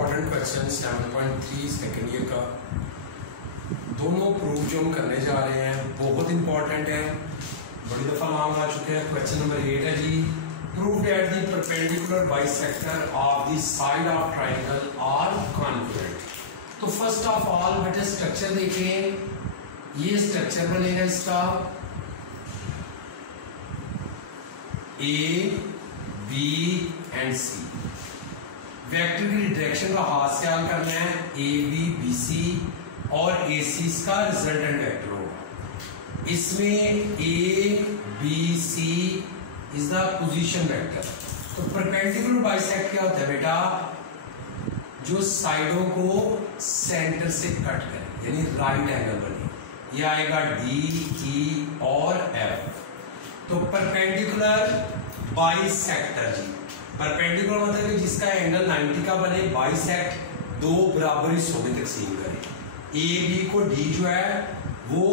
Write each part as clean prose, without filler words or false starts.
Important question 7.3 second year का दोनों proof जो हम करने जा रहे हैं बहुत इंपॉर्टेंट है, बड़ी दफा नाम आ चुके हैं। क्वेश्चन नंबर 8 है जी, prove that the perpendicular bisector of the side of triangle are congruent. तो फर्स्ट ऑफ ऑल बेटा स्ट्रक्चर देखें, ये स्ट्रक्चर बनेगा इसका A B and C. Vector की डायरेक्शन का हाथ ख्याल करना है, ए बी बी सी और ए सी इसका रिजल्टेंट वेक्टर होगा। इसमें A B C is the position vector. तो परपेंडिकुलर बाइसेक्ट क्या होता है बेटा, जो साइडों को सेंटर से कट करे, यानी राइट एंगल बने। ये आएगा डी ई और एफ। तो परपेंडिकुलर बाइसेक्टर जी, परपेंडिकुलर मतलब जिसका एंगल 90 का बने, बाइसेक्ट दो बराबर हिस्सों में तकसीम करे। ए बी को डी जो है वो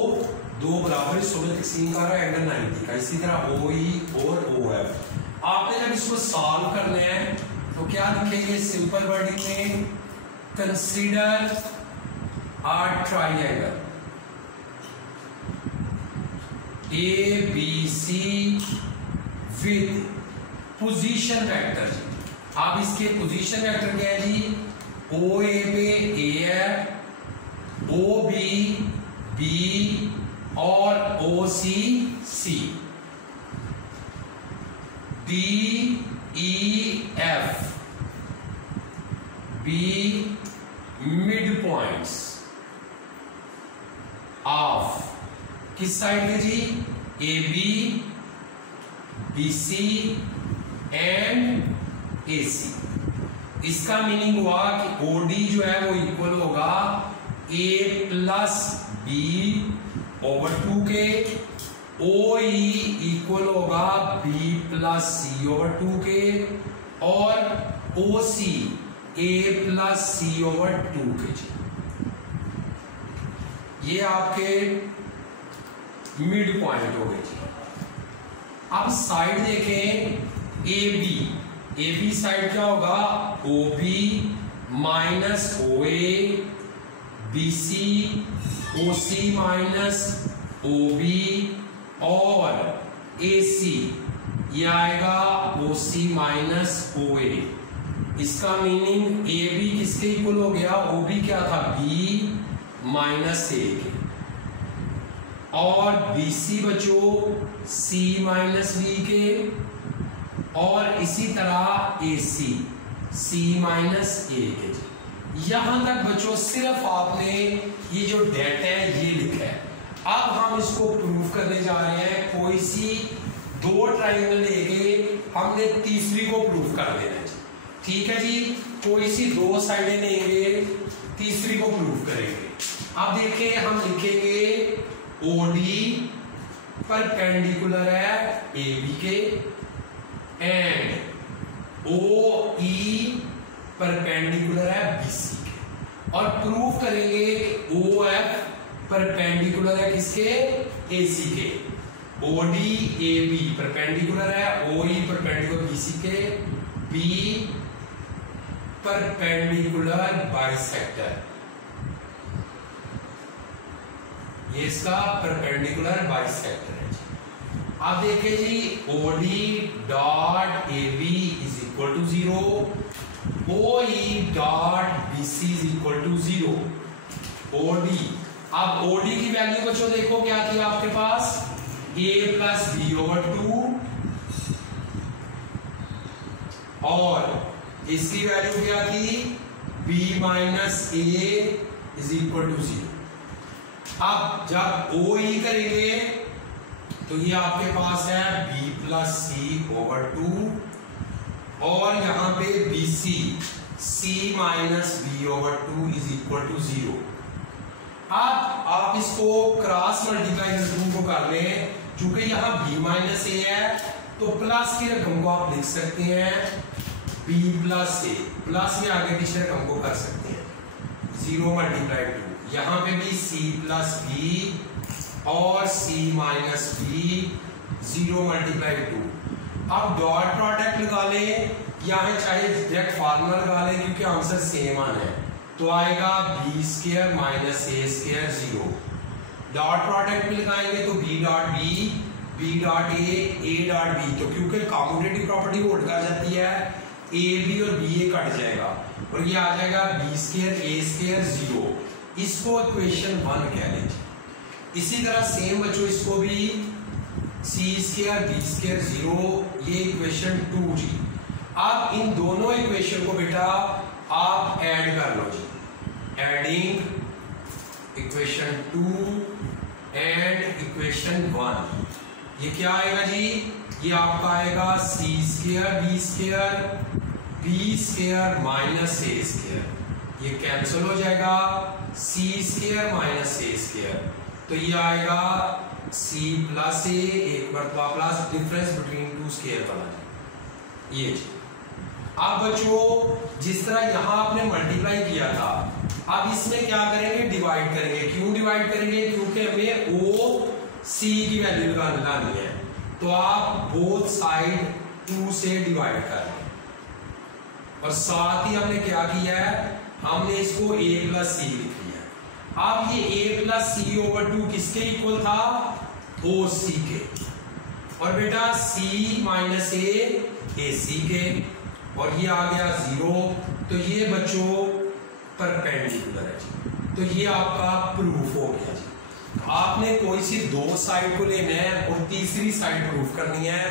दो बराबर हिस्सों में तकसीम कर रहा है एंगल 90 का। इसी तरह ओ ई और ओ एफ। आपने जब इसको सॉल्व करना है तो क्या लिखेंगे सिंपल वर्डिंग में, consider a triangle A B C with position vector जी। आप इसके पोजीशन वेक्टर क्या है जी, ओ ए पे ए है, ओ बी बी और O C C, D E F be mid points of किस साइड के जी, A B B C and A C. इसका मीनिंग हुआ कि ओडी जो है वो इक्वल होगा ए प्लस बी ओवर 2 के, ओ ई इक्वल होगा बी प्लस सी ओवर 2 के, और ओ सी ए प्लस सी ओवर 2 के जी। ये आपके मिड पॉइंट हो गए जी। अब साइड देखें, ए बी साइड क्या होगा, ओ बी माइनस ओ ए, बी सी ओ सी माइनस ओ बी, और ए सी ये आएगा ओ सी माइनस ओ ए। इसका मीनिंग ए बी किसके इक्वल हो गया, ओ बी क्या था, बी माइनस ए के, और बी सी बचो सी माइनस बी के, और इसी तरह ए सी सी माइनस ए के। यहां तक बच्चों सिर्फ आपने ये जो डेटा है ये लिखा है। अब हम इसको प्रूव करने जा रहे हैं। कोई सी दो ट्रायंगल लेके हमने तीसरी को प्रूव कर देना है जी, ठीक है जी। कोई सी दो साइडें लेंगे, तीसरी को प्रूव करेंगे। अब देखिए हम लिखेंगे ओडी परपेंडिकुलर है ए बी के, एंड ओ ई परपेंडिकुलर है बी सी के, और प्रूव करेंगे ओ एफ परपेंडिकुलर है किसके, ए सी के। O D A B perpendicular है O E perpendicular B C के, बी परपेंडिकुलर बाइसेक्टर, ये इसका परपेंडिकुलर बाइसेक्टर है जी। अब देखिए जी, OD dot A B is equal to 0, O E dot B C is equal to 0। OD, अब ओडी की वैल्यू बच्चों देखो क्या थी आपके पास, ए प्लस बी ओवर 2, और इसकी वैल्यू क्या थी, B minus A is equal to 0। अब जब ओ ई करेंगे तो ये आपके पास है बी प्लस सी ओवर 2, और यहां पे B C C minus B over 2 is equal to 0। अब आप इसको क्रॉस मल्टीप्लाई को कर लें, चूंकि यहां बी माइनस ए है तो प्लस की रकम को आप लिख सकते हैं बी प्लस ए, प्लस में आगे पीछे रकम को कर सकते हैं 0 मल्टीप्लाई 2। यहां पे भी सी प्लस बी और सी माइनस बी 0 मल्टीप्लाई 2। अब डॉट प्रोडक्ट निकालें, यहाँ चाहे डायरेक्ट फार्मूला लगा लें क्योंकि आंसर सेम आना है, तो आएगा B square minus A square 0। Dot product में लगाएंगे तो B dot A dot B, तो क्योंकि कॉम्यूटेटिव प्रॉपर्टी होल्ड कर जाती है, ए बी और बी ए कट जाएगा और ये आ जाएगा बी स्क्वायर ए स्क्वायर 0। इसको इक्वेशन 1 कह लीजिए। इसी तरह सेम बच्चों इसको भी सी स्क्वायर बी स्क्वायर 0, ये इक्वेशन 2 जी। अब इन दोनों इक्वेशन को बेटा आप ऐड कर लो जी, एडिंग इक्वेशन 2 एंड इक्वेशन 1, ये क्या आएगा जी, ये आपका आएगा सी square B square minus A square, ये कैंसिल हो जाएगा, सी स्क्वायर माइनस ए स्क्वायर, तो ये आएगा सी प्लस ए, एक मरतबा plus difference between two square वाला, ये जी। अब बच्चों जिस तरह यहां आपने मल्टीप्लाई किया था, अब इसमें क्या करेंगे, डिवाइड करेंगे। क्यों डिवाइड करेंगे, क्योंकि हमें ओ सी की वैल्यू लगानी है, तो आप बोथ साइड 2 से डिवाइड कर लें। और साथ ही हमने क्या किया है, हमने इसको a प्लस सी लिख लिया। अब ये a प्लस सी ओवर 2 किसके इक्वल था, ओ सी के, और बेटा c माइनस ए सी के, और ये आ गया 0, तो ये बच्चों परपेंडिकुलर है जी। तो ये आपका प्रूफ हो गया जी। आपने कोई सी 2 साइड को लेना है और तीसरी साइड प्रूफ करनी है,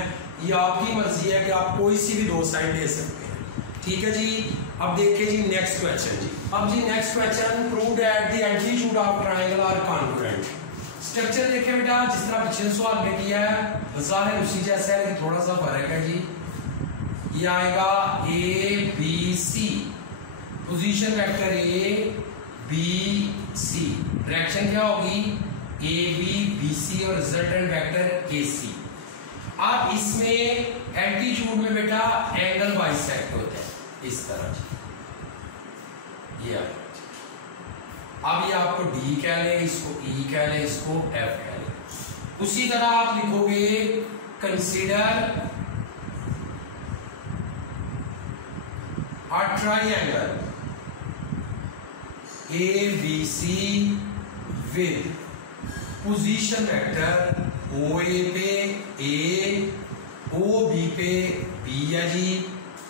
ये आपकी मर्जी है कि आप कोई सी भी 2 साइड ले सकते हैं, ठीक है जी। अब देखिए जी नेक्स्ट क्वेश्चन जी। अब जी next question, prove that the altitude of triangle are congruent. Structure देखिए बेटा, जिस तरह पिछले सवाल में किया है ज़ाहिर उसी जैसा है, लेकिन थोड़ा सा फर्क है जी। ये आएगा A B C, position vector A B C, direction क्या होगी ए बी सी और रिजल्टेंट वेक्टर ए सी। अब इसमें एंटीट्यूड में बेटा एंगल बाइसेक्ट होता है इस तरह, ये अब ये आपको डी कह ले, इसको ई कह ले, इसको एफ कह ले। उसी तरह आप लिखोगे consider a triangle ABC with position vector OA पे A, OB पे B है जी,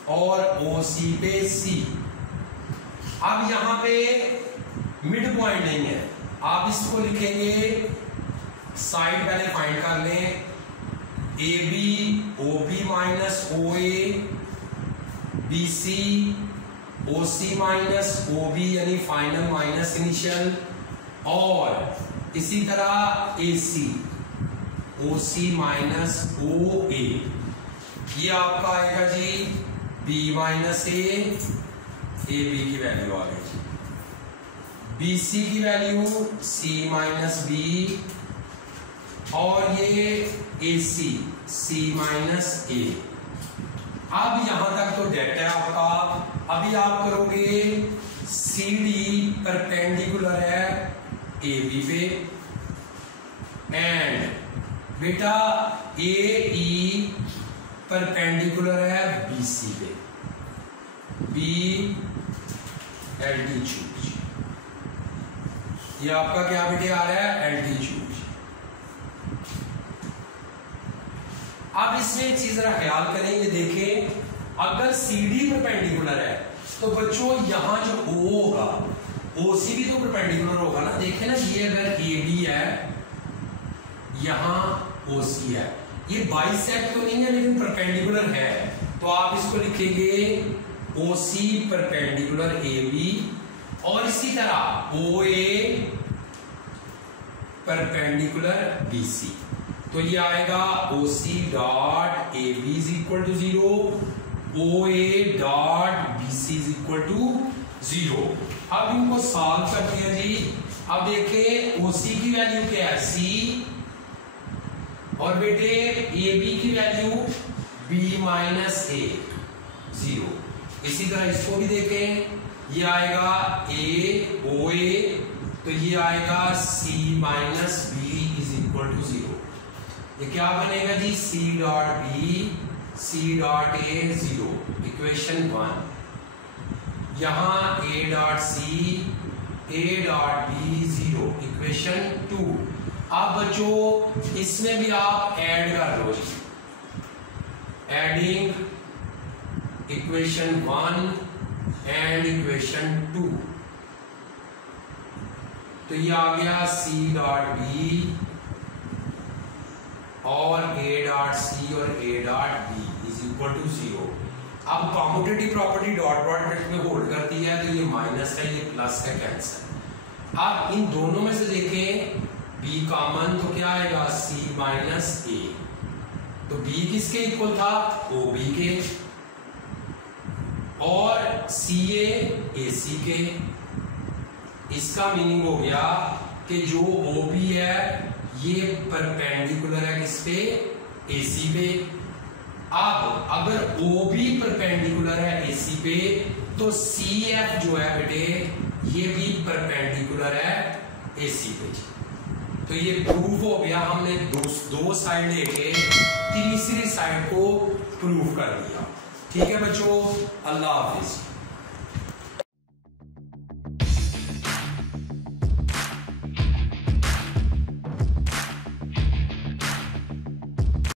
और OC पे C। अब यहां पे मिड पॉइंट नहीं है, आप इसको लिखेंगे, साइड पहले फाइंड कर लें, AB OB minus OA BC OC minus OB यानी फाइनल माइनस इनिशियल, और इसी तरह AC OC माइनस OA, ये आपका आएगा जी B माइनस A, AB की वैल्यू आ गई जी, BC की वैल्यू C माइनस B, और ये AC C माइनस A। अब यहां तक तो डेटा है आपका। अभी आप करोगे CD परपेंडिकुलर है AB पे, एंड बेटा AE परपेंडिकुलर है BC पे, B एल्टीट्यूड, ये आपका क्या बेटे आ रहा है एल्टीट्यूड। अब इसमें एक चीज जरा ख्याल करें, ये देखें, अगर CD परपेंडिकुलर है तो बच्चों यहां जो O होगा OC भी तो परपेंडिकुलर होगा ना। देखें ना, ये अगर AB है, यहां OC है, ये बाइसेक्ट तो नहीं है लेकिन परपेंडिकुलर है, तो आप इसको लिखेंगे OC परपेंडिकुलर AB, और इसी तरह OA परपेंडिकुलर BC, तो ये आएगा OC dot AB is equal to 0, OA dot BC is equal to 0। अब इनको सॉल्व करते हैं जी। अब देखें OC की वैल्यू क्या है C, और बेटे AB की वैल्यू B माइनस A 0। इसी तरह इसको भी देखें, ये आएगा A OA, तो ये आएगा C minus B is equal to 0। ये क्या बनेगा जी C dot B C dot A 0, equation 1। यहां A dot C, A dot B 0, equation 2। अब बच्चों इसमें भी आप ऐड कर लो, एडिंग इक्वेशन 1 एंड इक्वेशन 2, तो ये आ गया सी डॉट बी और ए डॉट सी और A dot B is equal to 0। अब कॉम्यूटेटिव प्रॉपर्टी डॉट प्रोडक्ट में होल्ड करती है, तो ये माइनस है, ये प्लस है, कैंसिल। अब इन दोनों में से देखें b कॉमन, तो क्या आएगा c माइनस ए, तो b किसके इक्वल था, OB के, और CA AC के। इसका मीनिंग हो गया कि जो OB है ये परपेंडिकुलर है किस पे, AC पे। अब अगर OB परपेंडिकुलर है AC पे, तो CF जो है बेटे ये भी परपेंडिकुलर है AC पे। तो ये प्रूफ हो गया, हमने दो साइड लेके तीसरी साइड को प्रूफ कर दिया। ठीक है बच्चों, अल्लाह हाफिज।